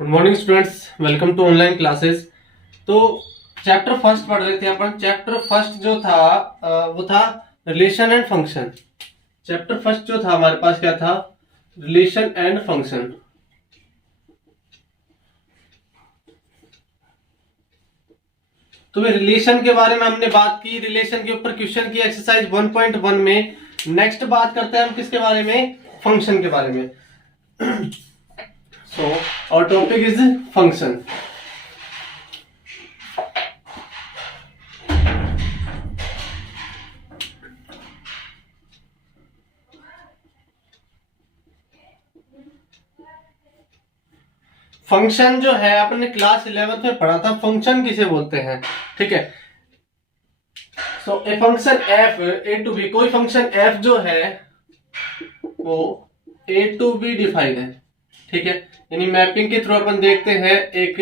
Good morning students, welcome to online classes. तो chapter first पढ़ रहे थे अपन। चैप्टर फर्स्ट जो था वो था relation and function. Chapter first जो था हमारे पास क्या था? Relation and function. तो रिलेशन के बारे में हमने बात की, रिलेशन के ऊपर क्वेश्चन की एक्सरसाइज 1.1 में। नेक्स्ट बात करते हैं हम किसके बारे में? फंक्शन के बारे में। So our topic is function. Function जो है अपने क्लास 11th में पढ़ा था, फंक्शन किसे बोलते हैं। ठीक है। So a function f A to B, कोई फंक्शन एफ जो है वो ए टू बी डिफाइंड है। ठीक है, यानी मैपिंग के थ्रू अपन देखते हैं एक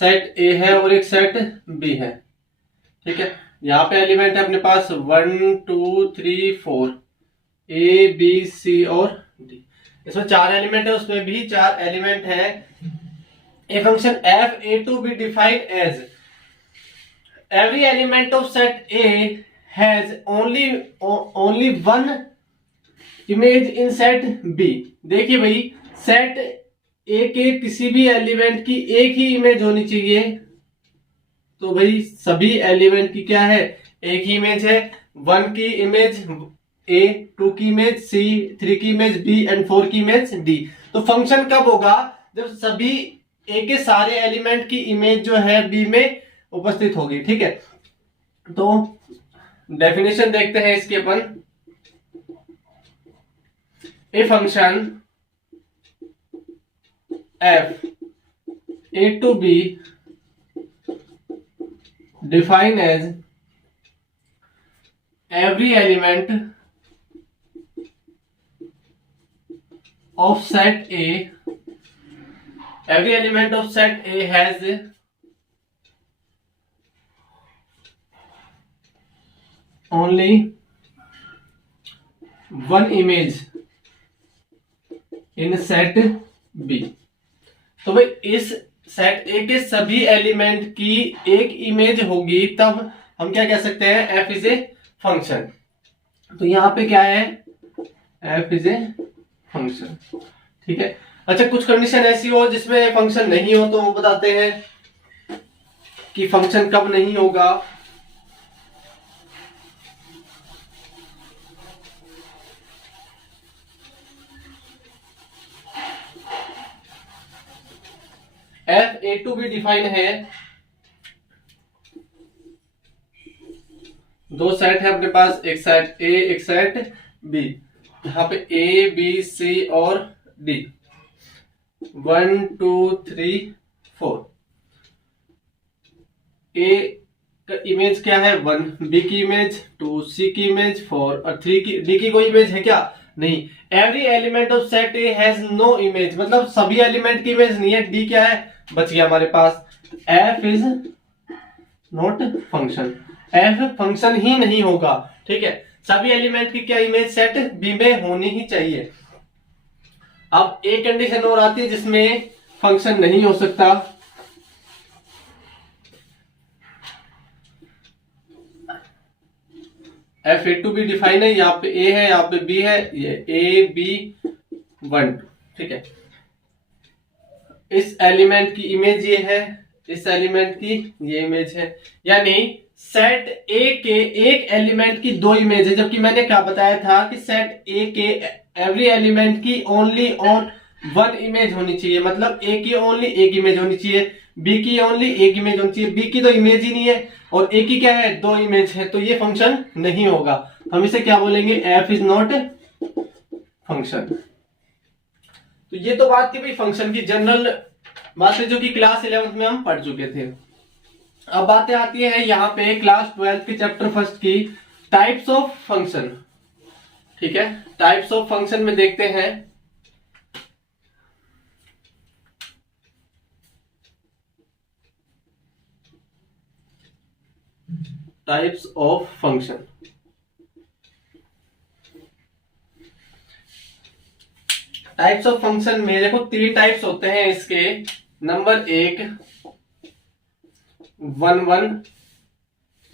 सेट ए है और एक सेट बी है। ठीक है, यहाँ पे एलिमेंट है अपने पास 1 2 3 4 ए बी सी और डी। इसमें 4 एलिमेंट है, उसमें भी 4 एलिमेंट है। A function f A to B defined as every element of set A has only one image in set B। देखिए भाई, सेट A के किसी भी एलिमेंट की एक ही इमेज होनी चाहिए। तो भाई सभी एलिमेंट की क्या है? एक ही इमेज है। 1 की इमेज A, 2 की इमेज C, 3 की इमेज B एंड 4 की इमेज D। तो फंक्शन कब होगा? जब सभी A के सारे एलिमेंट की इमेज जो है B में उपस्थित होगी। ठीक है, तो डेफिनेशन देखते हैं इसके अपन। A function f A to B define as every element of set A, every element of set A has only one image in set B। तो भाई इस सेट ए के सभी एलिमेंट की एक इमेज होगी, तब हम क्या कह सकते हैं? F is a function. तो यहां पे क्या है? F is a function. ठीक है। अच्छा, कुछ कंडीशन ऐसी हो जिसमें फंक्शन नहीं हो तो वो बताते हैं कि फंक्शन कब नहीं होगा। F A to B define है, दो सेट है अपने पास, एक सेट ए एक सेट बी। यहाँ पे ए बी सी और डी, 1 2 3 4। ए का इमेज क्या है? 1, बी की इमेज 2, सी की इमेज 4 और 3 की। डी की कोई इमेज है क्या? नहीं। Every element of set A has no image, मतलब सभी एलिमेंट की इमेज नहीं है। डी क्या है? बच गया हमारे पास। F is not function, f function ही नहीं होगा। ठीक है, सभी एलिमेंट की क्या इमेज सेट बी में होनी ही चाहिए। अब एक कंडीशन और आती है जिसमें फंक्शन नहीं हो सकता। F A to B define है, यहाँ पे ए है, यहाँ पे बी है, ये ए बी 1 2। ठीक है, इस एलिमेंट की इमेज ये है, इस एलिमेंट की ये इमेज है। यानी सेट ए के एक एलिमेंट की दो इमेज है, जबकि मैंने क्या बताया था कि सेट ए के एवरी एलिमेंट की ओनली ऑन 1 इमेज होनी चाहिए। मतलब ए की ओनली एक इमेज होनी चाहिए, बी की ओनली एक इमेज होनी चाहिए। बी की तो इमेज ही नहीं है और ए की क्या है? 2 इमेज है। तो ये फंक्शन नहीं होगा। हम इसे क्या बोलेंगे? F is not function. तो ये तो बात थी भाई फंक्शन की, जनरल बातें जो कि क्लास 11th में हम पढ़ चुके थे। अब बातें आती है यहाँ पे क्लास 12th के चैप्टर फर्स्ट की, टाइप्स ऑफ फंक्शन। ठीक है, टाइप्स ऑफ फंक्शन में देखते हैं। Types of function. Types of function में देखो 3 टाइप्स होते हैं इसके। नंबर 1 1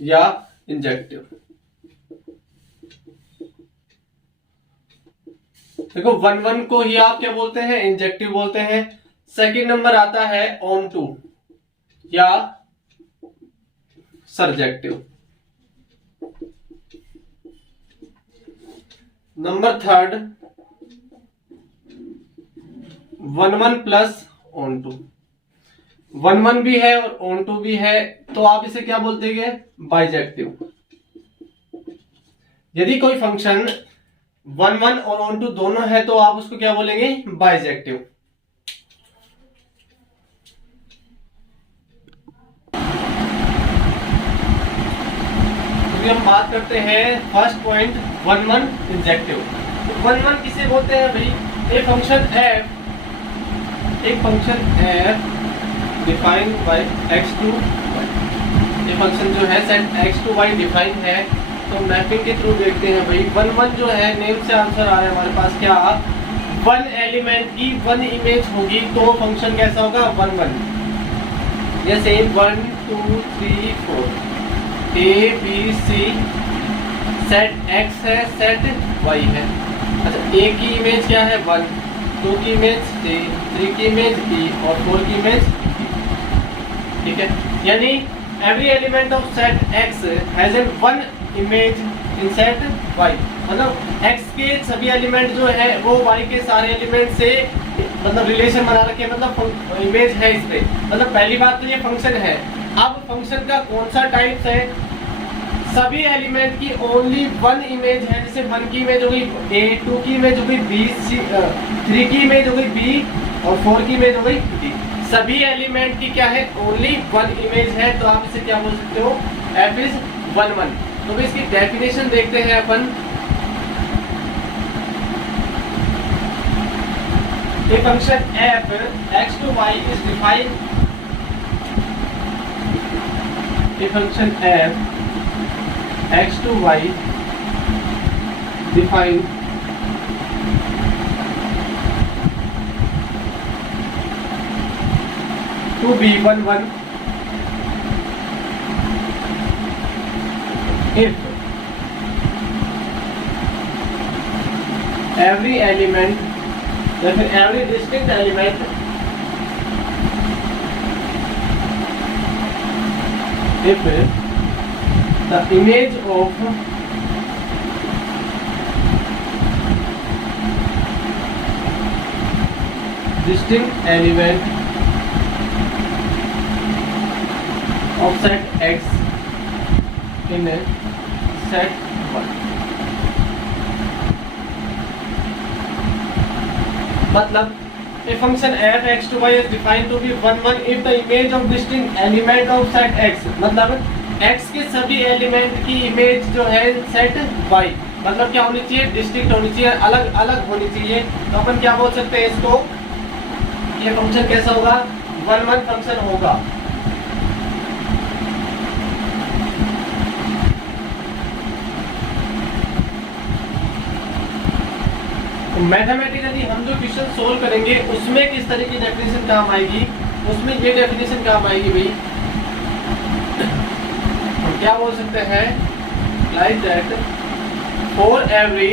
या इंजेक्टिव। देखो 1 को ही आप क्या बोलते हैं, इंजेक्टिव बोलते हैं। सेकंड नंबर आता है ऑन टू या surjective. Number third 1 plus onto. 1 भी है और ऑन टू भी है, तो आप इसे क्या बोलते हैं, बाइजेक्टिव। यदि कोई फंक्शन 1 और ऑन टू दोनों है तो आप उसको क्या बोलेंगे, बाइजेक्टिव। तो हम बात करते हैं फर्स्ट पॉइंट 1 इंजेक्टिव। तो 1 किसे बोलते हैं भाई, एक function f defined by x2। ये फंक्शन जो है सेट x2y डिफाइन है। तो मैपिंग के थ्रू देखते हैं भाई। 1 जो है, नेम से आंसर आ रहा है हमारे पास क्या, 1 एलिमेंट की 1 इमेज होगी तो फंक्शन कैसा होगा, 1 जैसे 1 2 3 4 a b c set x है, सेट y है। अच्छा, a की इमेज क्या है, 1, 2 की इमेज c, 3 की इमेज b और 4 की इमेज b। ठीक है, यानी every element of set x has an 1 image in set y। मतलब x के सभी एलिमेंट जो है वो y के सारे एलिमेंट से मतलब रिलेशन बना रखे, मतलब इमेज है इस पे। मतलब पहली बात तो ये फंक्शन है। अब फंक्शन का कौन सा टाइप है, सभी एलिमेंट की ओनली 1 इमेज है। जैसे 1 की इमेज हो गई a, 2 की इमेज हो गई b, 3 की इमेज हो गई b और 4 की इमेज हो गई d। सभी एलिमेंट की क्या है, ओनली 1 इमेज है। तो आप इसे क्या बोल सकते हो, f इज 1 तो इसकी डेफिनेशन देखते हैं अपन। ये function f x to y is defined, ये function f x to y defined to be 1 if every element या फिर every distinct element if the image of distinct element of set x in a set 1। मतलब a function f x to y is defined to be 1 if the image of distinct element of set x। मतलब x के सभी element की image जो है set y, मतलब क्या होनी चाहिए, डिस्टिंक्ट होनी चाहिए, अलग अलग होनी चाहिए। तो अपन क्या बोल सकते हैं इसको, ये फंक्शन कैसा होगा, 1 फंक्शन होगा। मैथमेटिकली हम जो क्वेश्चन सोल्व करेंगे उसमें किस तरह की डेफिनेशन काम आएगी, उसमें ये डेफिनेशन काम आएगी भाई। हम क्या बोल सकते हैं, like that for every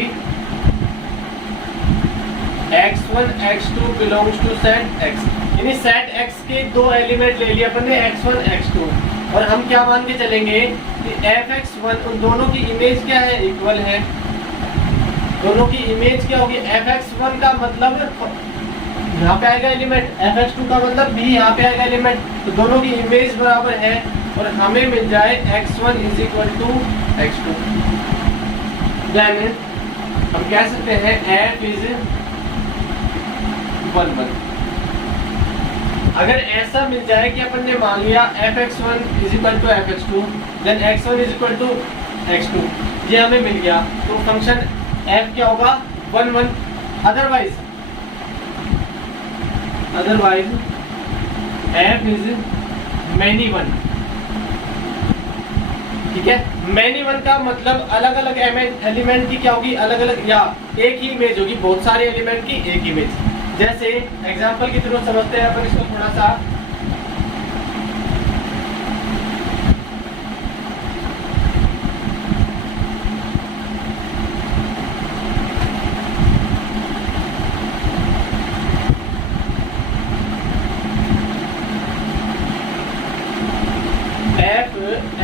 x1 x2 belongs to set x। यानी सेट x के 2 एलिमेंट ले लिए अपन ने, x1 x2, और हम क्या मान के चलेंगे कि fx1 उन दोनों की इमेज क्या है, इक्वल है। दोनों की इमेज क्या होगी, fx1 का मतलब यहाँ पे आएगा एलिमेंट, fx2 का मतलब भी यहाँ पे आएगा एलिमेंट। तो दोनों की इमेज बराबर है और हमें मिल जाए x1 is equal to x2। Then हम कह सकते हैं f इज 1 अगर ऐसा मिल जाए कि अपन ने मान लिया fx1 is equal to fx2, then x1 is equal to x2, ये हमें मिल गया, तो फंक्शन f क्या होगा, 1 अदरवाइज f इज many 1। ठीक है। मैनी वन का मतलब अलग अलग एलिमेंट की क्या होगी, अलग अलग, या एक ही इमेज होगी, बहुत सारे एलिमेंट की एक इमेज। जैसे एग्जांपल की तरह समझते हैं अपन इसको थोड़ा सा।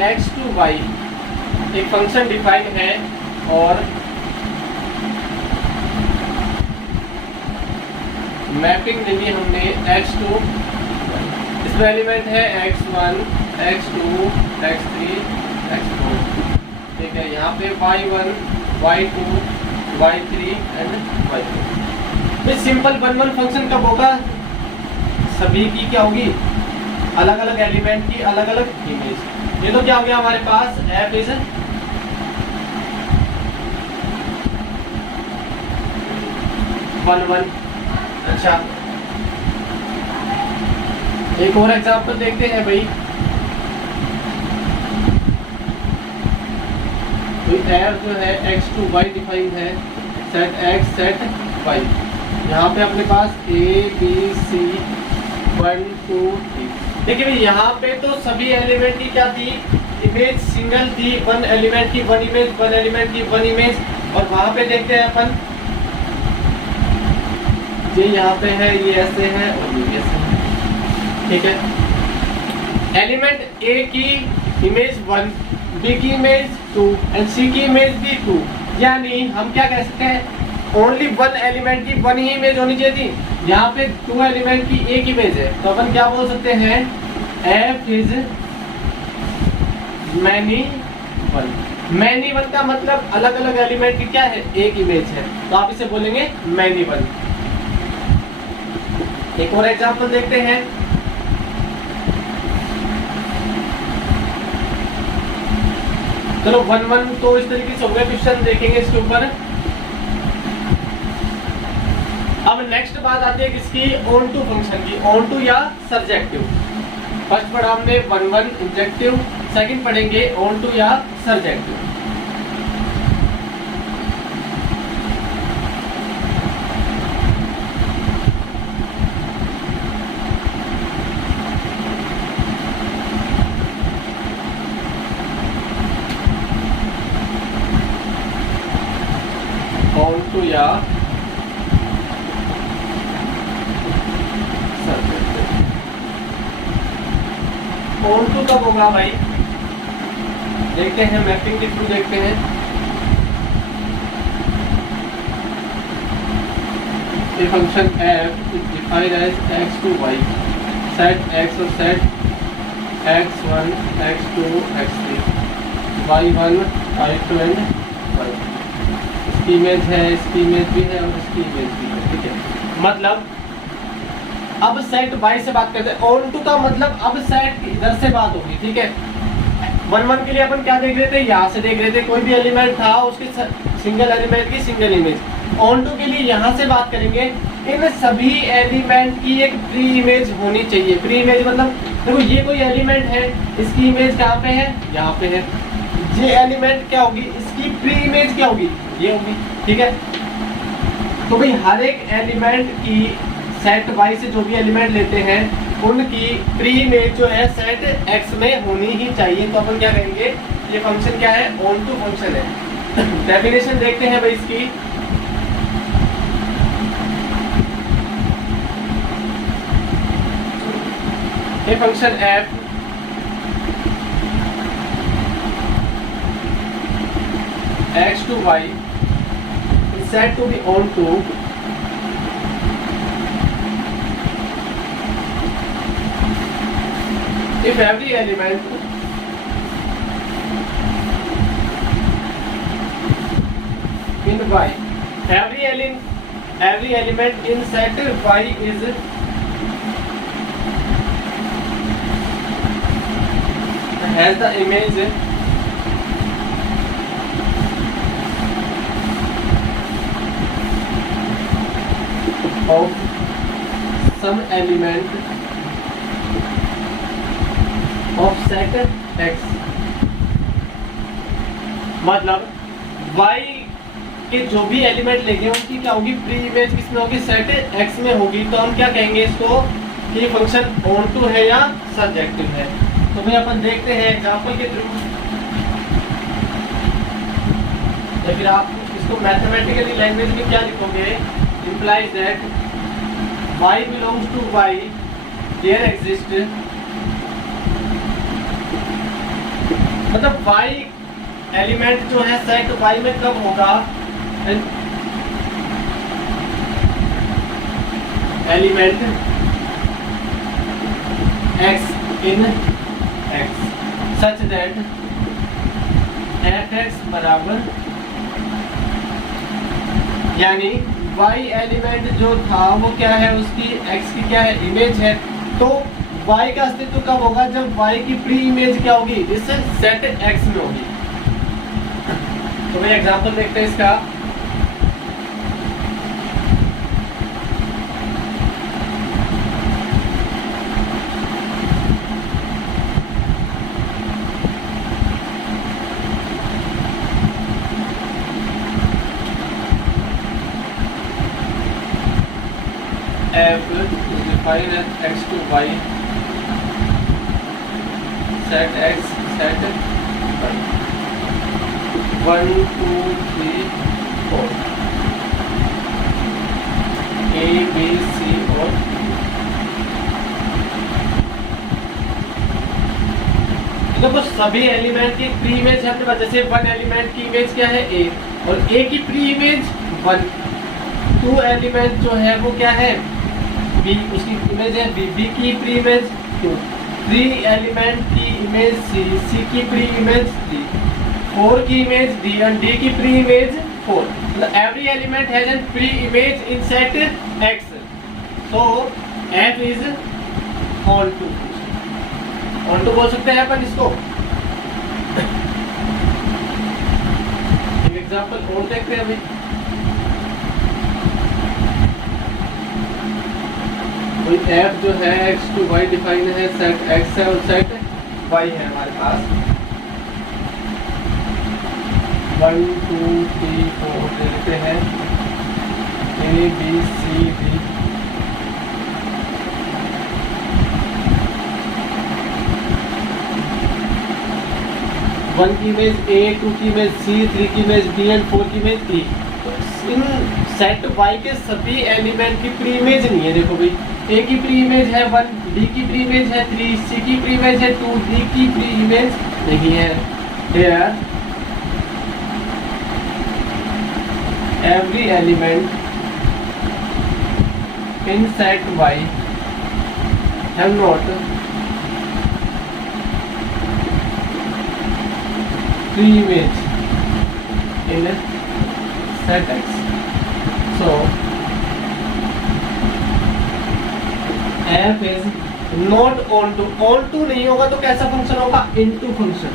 x/y एक फंक्शन डिफाइन है और मैपिंग ली हमने x2, इसमें एलिमेंट है x1, x2, x3, x4। ठीक है, यहाँ पे y1, y2, y3 and y4। ये सिंपल 1-1 फंक्शन कब होगा, सभी की क्या होगी, अलग अलग एलिमेंट की अलग अलग इमेज। ये तो क्या हो गया हमारे पास f इज 1-1। अच्छा, एक और एग्जांपल देखते हैं भाई। f जो है x/y डिफाइंड है, सेट x सेट y। यहाँ पे अपने पास a b c 1 2 3। देखिए भाई यहाँ पे तो सभी एलिमेंट की क्या थी, इमेज सिंगल थी, वन एलिमेंट की वन इमेज, वन एलिमेंट की वन इमेज। और वहां पे देखते हैं अपन, ये यहाँ पे है, ये ऐसे है और ये ऐसे है। ठीक है, एलिमेंट ए की इमेज 1, बी की इमेज 2 एंड सी की इमेज भी 2। यानी हम क्या कह सकते हैं, ओनली वन एलिमेंट की वन ही इमेज होनी चाहिए थी। यहाँ पे 2 एलिमेंट की एक इमेज है, तो अपन क्या बोल सकते हैं, f is many one. Many one का मतलब अलग अलग एलिमेंट की क्या है, एक इमेज है, तो आप इसे बोलेंगे मैनी वन। एक और एग्जांपल देखते हैं। चलो 1-1 तो इस तरीके से हो गया, क्वेश्चन देखेंगे इसके ऊपर। अब नेक्स्ट बात आती है किसकी, ऑन टू फंक्शन की, ऑन टू या सर्जेक्टिव। फर्स्ट पढ़ा हमने 1-1 इंजेक्टिव, सेकंड पढ़ेंगे ऑन टू या सर्जेक्टिव। ऑन टू या ऑन टू कब होगा भाई, देखते हैं, मैपिंग के थ्रू देखते हैं। ये function f is defined as x/y, set x और set x1, x2, x3, y1, y2 and y। इसकी इमेज है, इसकी इमेज भी है और इसकी इमेज भी है। ठीक है, मतलब अब सेट y से बात करते हैं। ऑन टू का मतलब अब सेट इधर से बात होगी। ठीक है, 1-1 के लिए अपन क्या देख रहे थे, यहाँ से देख रहे थे, कोई भी एलिमेंट था उसके सिंगल एलिमेंट की सिंगल इमेज। ऑन टू के लिए यहाँ से बात करेंगे, इन सभी एलिमेंट की एक प्री इमेज होनी चाहिए। प्री इमेज मतलब देखो, ये कोई एलिमेंट है, इसकी इमेज कहाँ पे है, यहाँ पे है। ये एलिमेंट क्या होगी, इसकी प्री इमेज क्या होगी, ये होगी। ठीक है, तो भाई हर एक एलिमेंट की सेट y से जो भी एलिमेंट लेते हैं उनकी प्री इमेज जो है सेट x में होनी ही चाहिए। तो अपन क्या करेंगे, ये फंक्शन क्या है, ऑन टू फंक्शन है। डेफिनेशन देखते हैं भाई इसकी। ये function f x/y is said to be on to if every element in y, every element in set y is has the image of some element of set x, मतलब y के जो भी element लेंगे उनकी क्या होगी, pre image किसमें होगी, सेट x में होगी। तो हम क्या कहेंगे इसको कि ये फंक्शन ऑन टू है या सर्जेक्टिव है। तो भाई अपन देखते हैं एग्जांपल के थ्रू, या फिर आप इसको मैथमेटिकली लैंग्वेज में क्या लिखोगे, implies that y belongs to y there exist, मतलब y एलिमेंट जो है सेट y में कब होगा, element x in x such that fx बराबर, यानी y एलिमेंट जो था वो क्या है, उसकी x की क्या है, इमेज है। तो y का अस्तित्व कब होगा, जब y की प्री इमेज क्या होगी, इस सेट x में होगी। तो भाई एग्जांपल देखते हैं इसका। f is defined as x to y set x set y 1 2 3 4 a b c और देखो सभी एलिमेंट की प्री इमेज है अपने पास। जैसे वन एलिमेंट की इमेज क्या है, a, और a की प्री इमेज 1, टू एलिमेंट जो है वो क्या है, b, उसकी इमेज है b, b की प्री इमेज 2, 3 एलिमेंट की इमेज c, c की प्री इमेज 3, 4 की इमेज d और d की प्री इमेज 4। मतलब every element has an pre image in set x, so f is onto बोल सकते हैं अपन इसको। एक एग्जांपल और देखते हैं अभी। कोई f जो है x to y डिफाइन है, सेट x है और सेट y है हमारे पास। 1 2 3 4 ले लेते हैं, a b c d, one की इमेज a, 2 की इमेज c, 3 की इमेज d एंड 4 की इमेज e। इन सेट y के सभी एलिमेंट की प्री इमेज नहीं है। देखो भाई a की प्री इमेज है 1, d की प्री इमेज है 3, c की प्री इमेज है 2, d की प्री इमेज नहीं है। Here every element in set y have not pre image in set x, so f is not on to नहीं होगा तो कैसा फंक्शन होगा, into फंक्शन।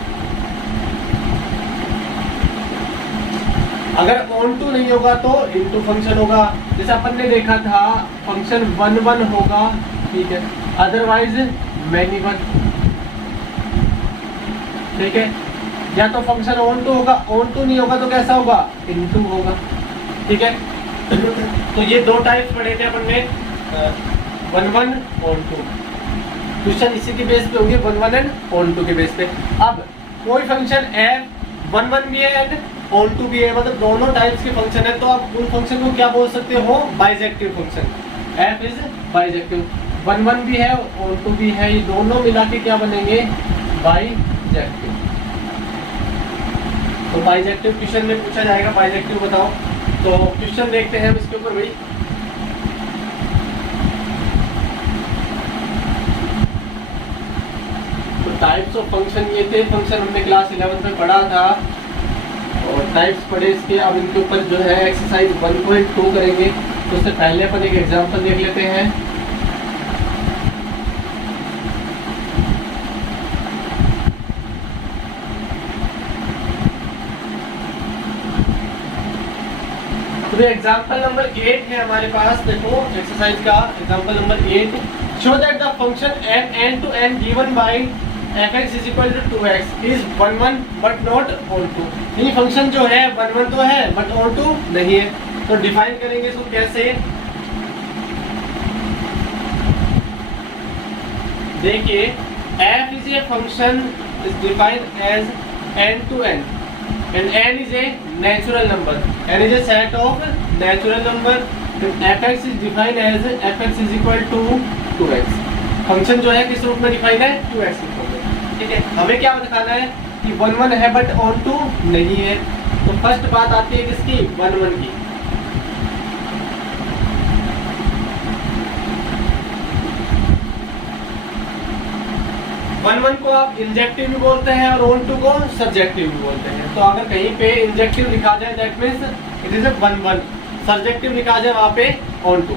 अगर on to नहीं होगा तो into फंक्शन होगा। जैसे अपन ने देखा था फंक्शन 1 1 होगा, ठीक है, अदरवाइज many 1, ठीक है। या तो फंक्शन ऑन टू होगा, ऑन टू नहीं होगा तो कैसा होगा, इनटू होगा, ठीक है। तो ये दो टाइप्स पढ़े थे अपन ने, 1 1 ऑन टू। क्वेश्चन इसी के बेस पे होंगे, 1 1 एंड ऑन टू के बेस पे। अब कोई फंक्शन f 1 1 भी है एंड ऑन टू भी है, मतलब दोनों टाइप्स के फंक्शन है, तो आप उन फंक्शन को क्या बोल सकते हो, bijective function. f is bijective, 1 1 भी है ऑन टू भी है, ये दोनों मिला के क्या बनेंगे, बाइजेक्टिव। तो बाइजेक्टिव क्वेश्चन में पूछा जाएगा, बाइजेक्टिव बताओ। तो क्वेश्चन देखते हैं इसके ऊपर भाई। तो टाइप्स ऑफ फंक्शन ये थे, फंक्शन हमने क्लास 11 में पढ़ा था और टाइप्स पढ़े इसके। अब इनके ऊपर जो है एक्सरसाइज 1.2 करेंगे। तो उससे पहले अपन एक एग्जांपल देख लेते हैं। तो एग्जांपल नंबर 8 है हमारे पास। देखो एक्सरसाइज का example number 8, show that the function m n to n given by fx is equal to 2x is 1 1 but not onto. यानी फंक्शन जो है 1 1 तो है बट ऑन टू नहीं है। तो डिफाइन करेंगे इसको कैसे, देखिए f is a function is defined as n to n and n is a natural number, n is a set of natural number, and fx is defined as fx is equal to 2x। Function जो है किस रूप में define है, 2x के रूप में। ठीक है, हमें क्या दिखाना है कि 1 1 है बट ऑन टू नहीं है। तो फर्स्ट बात आती है किसकी, 1 1 की। वन वन को आप इंजेक्टिव भी बोलते हैं और ऑन टू को सब्जेक्टिव भी बोलते हैं। तो अगर कहीं पे इंजेक्टिव लिखा जाए that means it is 1 1, subjective लिखा जाए वहां पे ऑन टू।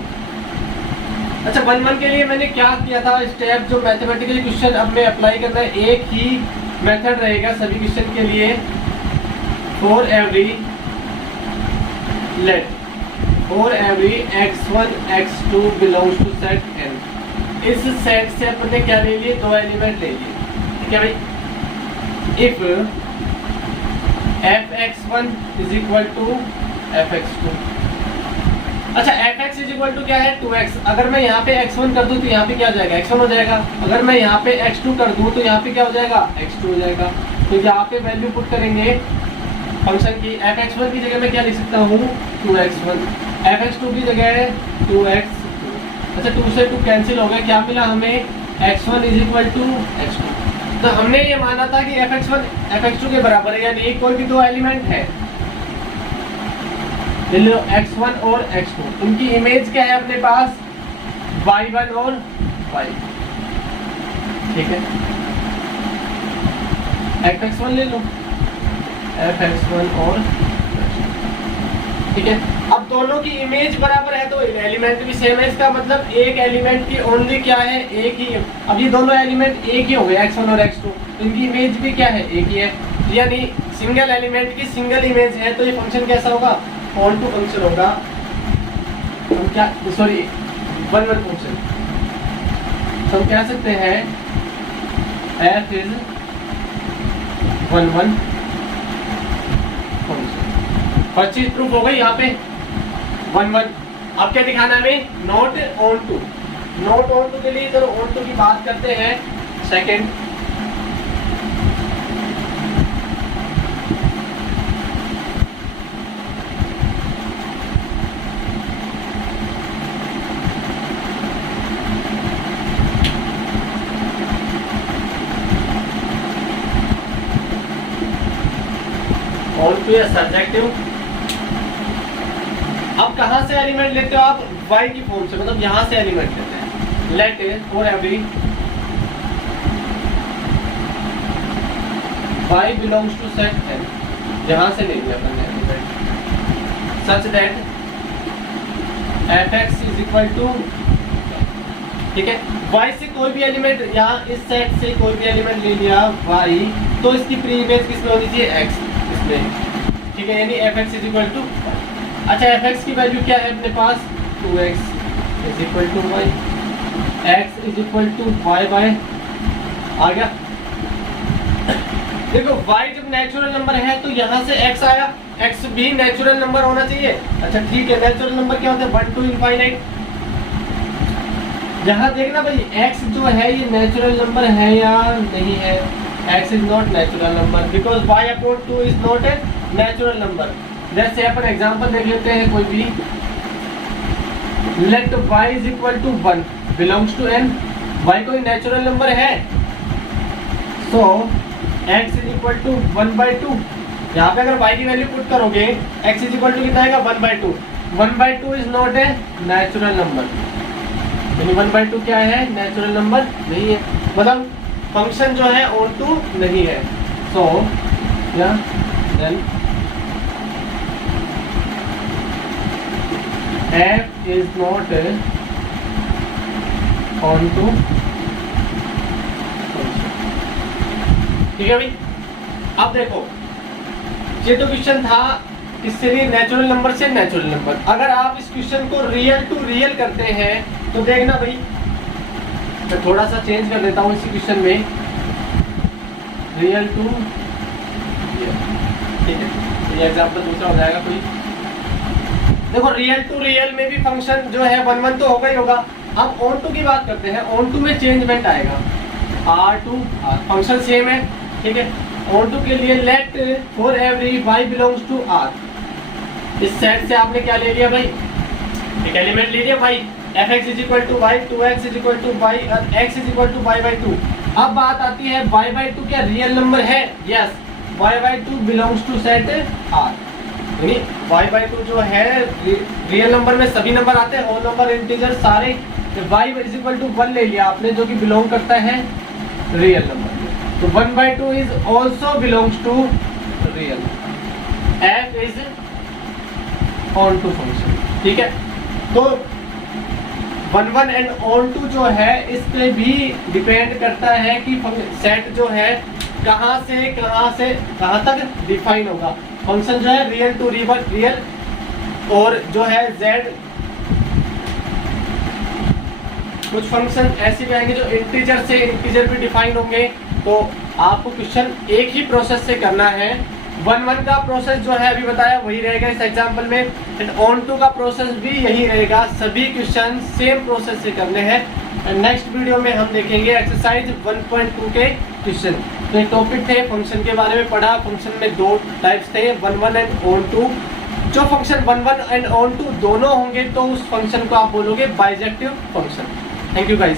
अच्छा, 1 1 के लिए मैंने क्या किया था स्टेप, जो मैथमेटिकल क्वेश्चन अब मैं अप्लाई करना है, एक ही मेथड रहेगा सभी क्वेश्चन के लिए। For every x1 x2 belongs to set n, इस सेट से अपने क्या ले लिए, 2 एलिमेंट ले लिए। ठीक है भाई, if fx1 is equal to fx2। अच्छा, fx इज इक्वल टू क्या है, 2x। अगर मैं यहाँ पे x1 कर दूं तो यहाँ पे क्या हो जाएगा, x1 हो जाएगा। अगर मैं यहाँ पे x2 कर दूं तो यहाँ पे क्या हो जाएगा, x2 हो जाएगा। तो यहाँ पे वैल्यू पुट करेंगे फंक्शन की। fx1 की जगह मैं क्या लिख सकता हूँ, 2x1। fx2 की जगह 2x। अच्छा, 2 से 2 कैंसिल हो गया, क्या मिला हमें, x1 is equal to x2। तो हमने ये माना था कि fx1 fx2 के बराबर है, यानी कोई भी 2 एलिमेंट है, x1 और x2, उनकी इमेज क्या है अपने पास, y1 और y। ठीक है, fx1 ले लो, fx1 और, ठीक है। अब दोनों की इमेज बराबर है तो एलिमेंट भी सेम है। इसका मतलब एक एलिमेंट की ओनली क्या है, एक ही। अब ये दोनों एलिमेंट एक ही हो गए, x1 और x2, इनकी इमेज भी क्या है, एक ही है। यानी सिंगल एलिमेंट की सिंगल इमेज है। तो ये फंक्शन कैसा होगा, ऑन टू फंक्शन होगा। हम क्या, सॉरी 1 1 फंक्शन। तो हम कह सकते हैं f इज 1 1 फंक्शन। फर्स्ट चीज प्रूफ हो गई यहाँ पे 1 1। अब क्या दिखाना है हमें, not onto. Not onto के लिए चलो ऑन टू की बात करते हैं। सेकंड, ऑन टू या सब्जेक्टिव। अब कहां से एलिमेंट लेते हो आप, y की फॉर्म से, मतलब यहां से एलिमेंट लेते हैं। Let for every y belongs to set n, यहां से ले लिया अपन element, such that fx is equal to, ठीक है, y से कोई भी एलिमेंट, यहाँ इस सेट से कोई भी एलिमेंट ले लिया y, तो इसकी प्री इमेज किसमें होनी चाहिए, x इसमें। ठीक है, यानी fx इज इक्वल टू। अच्छा, fx की वैल्यू क्या है अपने पास, 2x is equal to y, x is equal to y by, आ गया। देखो y जब नेचुरल नंबर है तो यहाँ से x आया, x भी नेचुरल नंबर होना चाहिए। अच्छा ठीक है, नेचुरल नंबर क्या होता है, 1 to इनफाइनाइट। यहाँ देखना भाई x जो है ये नेचुरल नंबर है या नहीं है। x is not natural number because y upon 2 is not a natural number. जैसे अपन एग्जांपल देख लेते हैं कोई भी, let y is equal to 1 belongs to n, y कोई नेचुरल नंबर है, so x is equal to 1/2। यहाँ पे अगर y की वैल्यू पुट करोगे x इज इक्वल टू कितना आएगा, 1/2। 1/2 is not a natural number, यानी 1/2 क्या है, नेचुरल नंबर नहीं है, मतलब फंक्शन जो है ऑन टू नहीं है। सो या then f is not on to function। ठीक है भाई, अब देखो ये तो क्वेश्चन था किससे लिए, नेचुरल नंबर से नेचुरल नंबर। अगर आप इस क्वेश्चन को रियल टू रियल करते हैं तो देखना भाई, मैं थोड़ा सा चेंज कर देता हूँ इसी क्वेश्चन में। रियल टू रियल, ठीक है। ये एग्जाम्पल दूसरा हो जाएगा कोई। देखो रियल टू रियल में भी फंक्शन जो है 1 1 तो होगा ही होगा। अब ऑन टू की बात करते हैं, ऑन टू में चेंजमेंट आएगा, R to R, function same है, ठीक है। ऑन टू के लिए let for every y belongs to R, इस सेट से आपने क्या ले लिया भाई, एक एलिमेंट ले लिया भाई, f x is equal to y, 2x is equal to y और x is equal to y by 2। अब बात आती है वाई बाई 2 क्या रियल नंबर है? Yes, y by 2 belongs to set R, यानी वाई बाई 2 जो है रियल नंबर में सभी नंबर आते हैं, होल नंबर इंटीजर सारे, वाई इज इक्वल टू 1 ले लिया आपने जो कि बिलोंग करता है रियल नंबर, तो 1 by 2 is also belongs to real, f is onto function, ठीक है। तो 1 1 एंड ऑन टू जो है इस पे भी डिपेंड करता है कि सेट जो है कहाँ से कहाँ तक डिफाइन होगा। फंक्शन जो है रियल टू रियल, और जो है z, कुछ फंक्शन ऐसे भी आएंगे जो इंटीजर से इंटीजर भी डिफाइन होंगे। तो आपको क्वेश्चन एक ही प्रोसेस से करना है। 1 1 का प्रोसेस जो है अभी बताया वही रहेगा इस एग्जाम्पल में, एंड ऑन टू का प्रोसेस भी यही रहेगा। सभी क्वेश्चन सेम प्रोसेस से करने हैं। एंड नेक्स्ट वीडियो में हम देखेंगे एक्सरसाइज 1.2 के क्वेश्चन। तो एक टॉपिक थे फंक्शन के बारे में पढ़ा। फंक्शन में 2 टाइप्स थे, 1 1 एंड ऑन टू। जो फंक्शन 1 1 एंड ऑन टू दोनों होंगे तो उस फंक्शन को आप बोलोगे bijective function. Thank you guys.